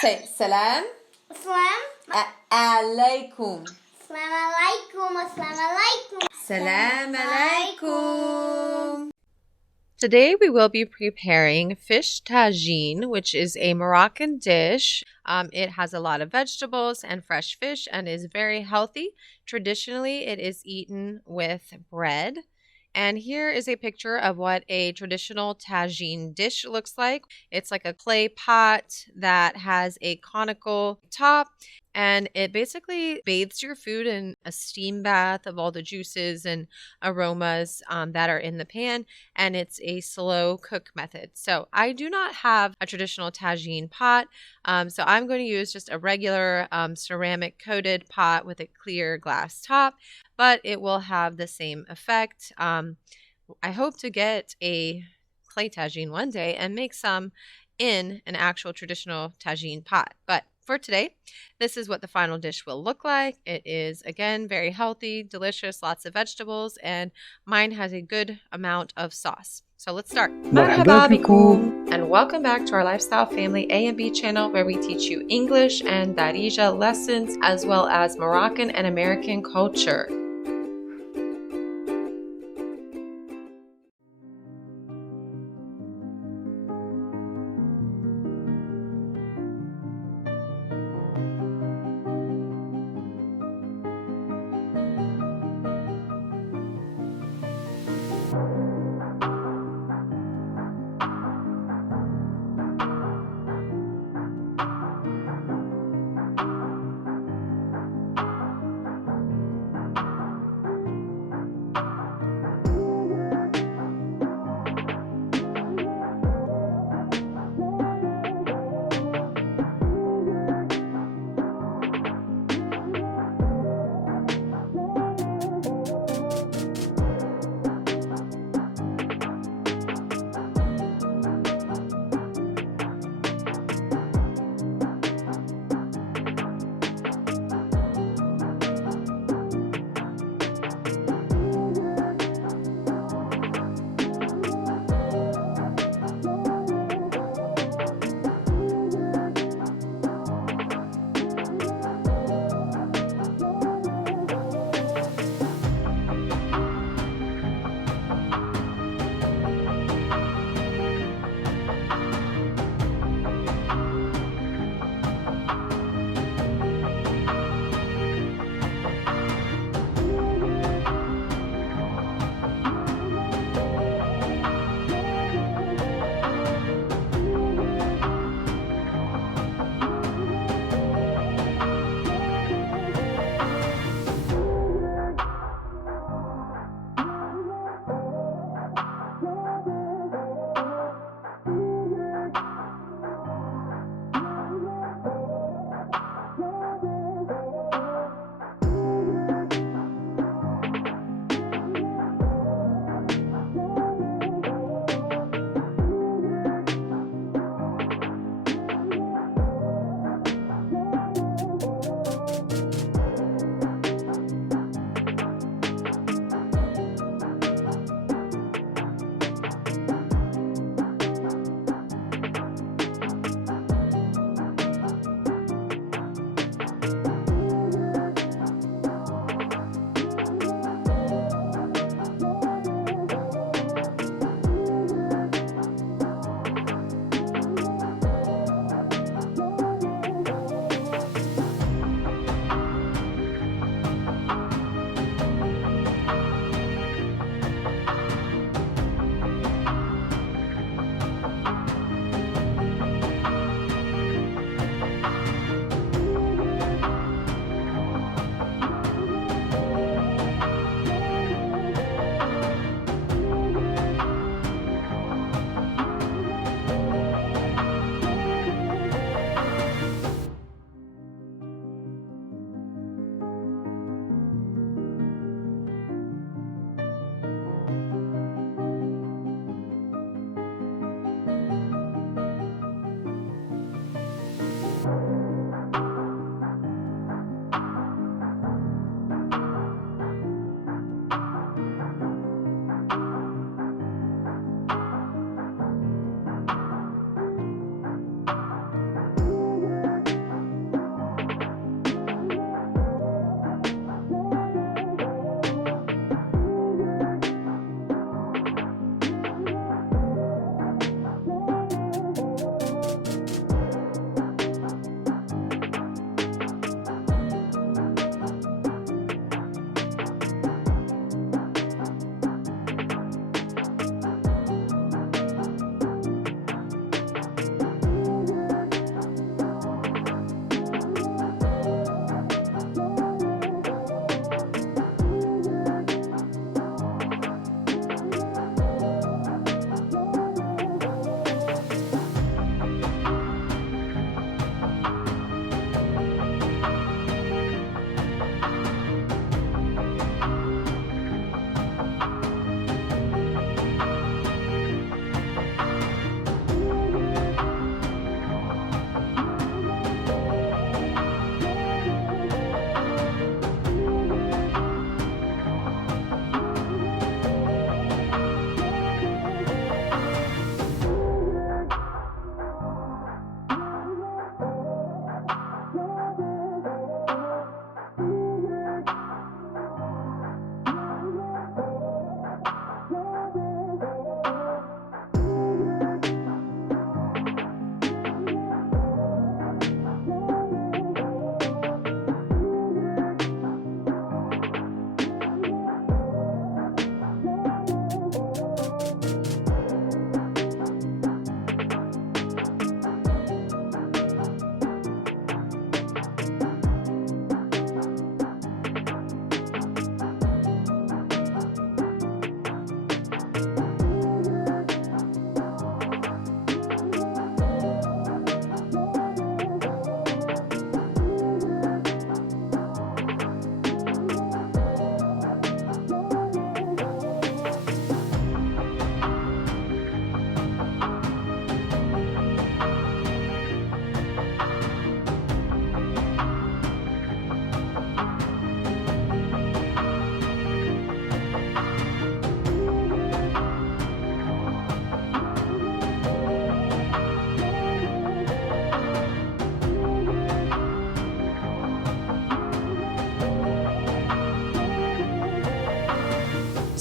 Say salam alaikum. Salam alaikum. Today we will be preparing fish tagine, which is a Moroccan dish. It has a lot of vegetables and fresh fish and is very healthy. Traditionally, it is eaten with bread. And here is a picture of what a traditional tagine dish looks like. It's like a clay pot that has a conical top, and it basically bathes your food in a steam bath of all the juices and aromas that are in the pan, and it's a slow cook method. So I do not have a traditional tagine pot, so I'm going to use just a regular ceramic coated pot with a clear glass top, but it will have the same effect. I hope to get a clay tagine one day and make some in an actual traditional tagine pot. But for today, this is what the final dish will look like. It is, again, very healthy, delicious, lots of vegetables, and mine has a good amount of sauce. So let's start. Marhaba bikum, and welcome back to our Lifestyle Family A&B channel, where we teach you English and Darija lessons, as well as Moroccan and American culture.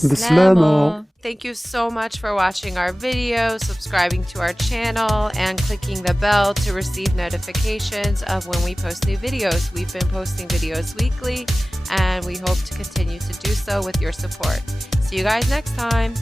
Bislamo. Thank you so much for watching our video, subscribing to our channel, and clicking the bell to receive notifications of when we post new videos. We've been posting videos weekly, and we hope to continue to do so with your support. See you guys next time.